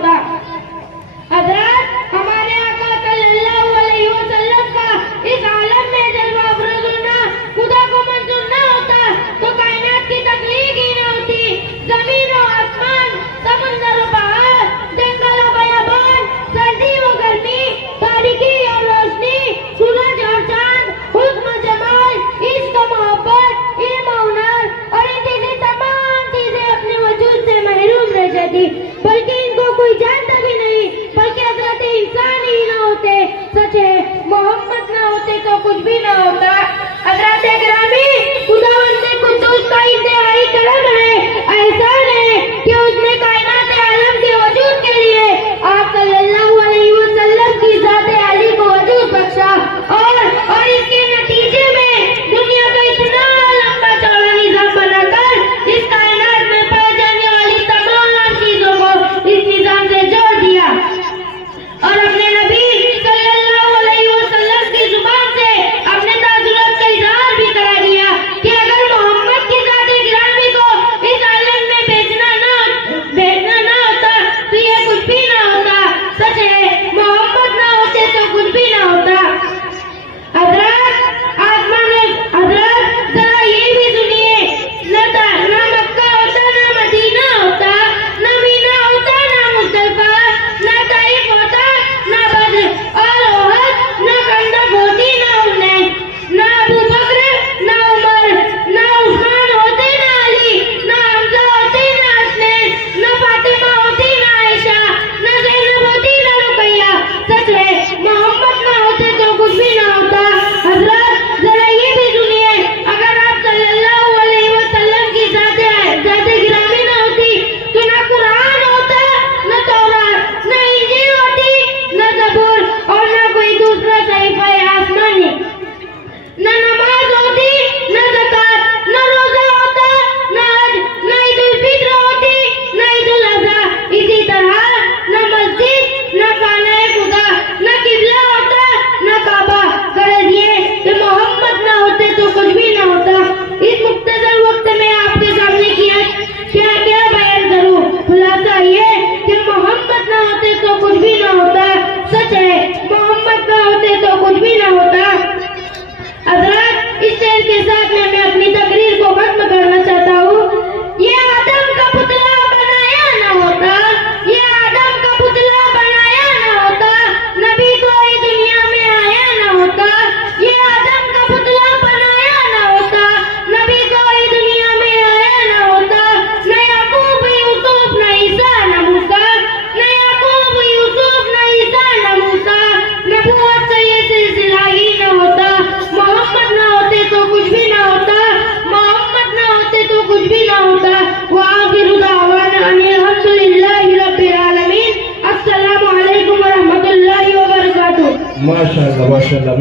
होता। हज़रत हमारे आका सल्लल्लाहु अलैहि वसल्लम का इस आलम में जलवा अफरोज होना खुदा को मंजूर न होता तो कायनात की तख्लीक ही न होती। जमीन और आसमान, समुंदर और पहाड़, जंगल और बयाबान, सर्दी और गर्मी, तारीकी और रोशनी, सूरज और चांद, हुस्न और जमाल, इश्क और मोहब्बत, इल्म और हुनर और इन जैसी तमाम चीजें अपने वजूद से महरूम रह जाती, बल्कि इनको कोई जानता भी नहीं, बल्कि हजरत इंसान ही न होते। सच है, मोहम्मद न होते तो कुछ भी न होता। हजरत गिरामी खुदावंद कुद्दूस का इंतहाई करम है, एहसान है कि उसने कायनात आलम के वजूद के लिए आप सल्लल्लाहु अलैहि वसल्लम की ज़ात आली को वजूद बख्शा और इसके नतीजे में दुनिया का इतना लंबा चौड़ा निजाम बनाकर इस कायनात में पाई जाने वाली तमाम चीजों को इस निजाम से जोड़ दिया और अपने नबी सल्लल्लाहु अलैहि वसल्लम की जुबान से अपने ताजुर्रत का इजहार भी करा दिया कि अगर मोहम्मद की ज़ात गिरामी को इस आलम में भेजना ना होता तो ये कुछ भी ना होता। सच है, मोहम्मद ना होते तो कुछ भी ना होता। हजरत जरा ये भी सुनिए, ना मक्का होता, ना मदीना होता, ना मीना होता, ना मुज़दलिफा, ना ताइफ होता, ना बद्र और ओहद, ना खंदक होती, ना हुनैन, ना अबू बकर, ना उमर, ना उस्मान होते, ना अली, ना हमजा होते, ना हसनैन, ना फातिमा होती, ना आयशा, ना ज़ैनब होती, ना रुकैया। सच है, मोहम्मद ना होते तो कुछ भी ना होता। हजरत जरा ये भी सुनिए, अगर आप सल्लल्लाहु अलैहि वसल्लम की ज़ात गिरामी ना होती तो ना कुरान होता, ना तौरात, ना इंजील होती, ना ज़बूर और ना कोई दूसरा सहीफा आसमानी, ना नमाज होती, ना ज़कात, ना रोजा होता, ना हज, ना ईद उल फित्र होती, ना ईद उल अज़हा। इसी तरह ना मस्जिद, ना खाना खुदा, ना किबला होता, ना काबा। गरज ये कि मोहम्मद ना होते तो कुछ भी ना होता। इस मुख्तसर वक्त में आपके सामने क्या क्या बयान करूं? खुलासा ये कि मोहम्मद ना होते तो कुछ भी ना होता। सच है, मोहम्मद ना होते तो कुछ भी ना होता। हजरत इस शेर के साथ में मैं अपनी तकरीर को खत्म करना चाहता हूँ। ये आदम का पुतला बनाया ना होता, ये आदम का पुतला बनाया ना होता, नबी कोई दुनिया में आया ना होता। ये आदम का पुतला बनाया ना होता, नबी कोई दुनिया में आया ना होता। न याकूब यूसुफ, न ईसा, न मूसा, न याकूब यूसुफ, न ईसा, न मूसा, नबूवत से ये सिलसिला ही न होता। मोहम्मद ना होते तो कुछ भी ना होता, मोहम्मद ना होते तो कुछ भी ना होता। व आखिरु दावाना अनिल हम्दुलिल्लाहि रब्बिल आलमीन। अस्सलामु अलैकुम व रहमतुल्लाहि व बरकातुहू। माशाअल्लाह माशाअल्लाह।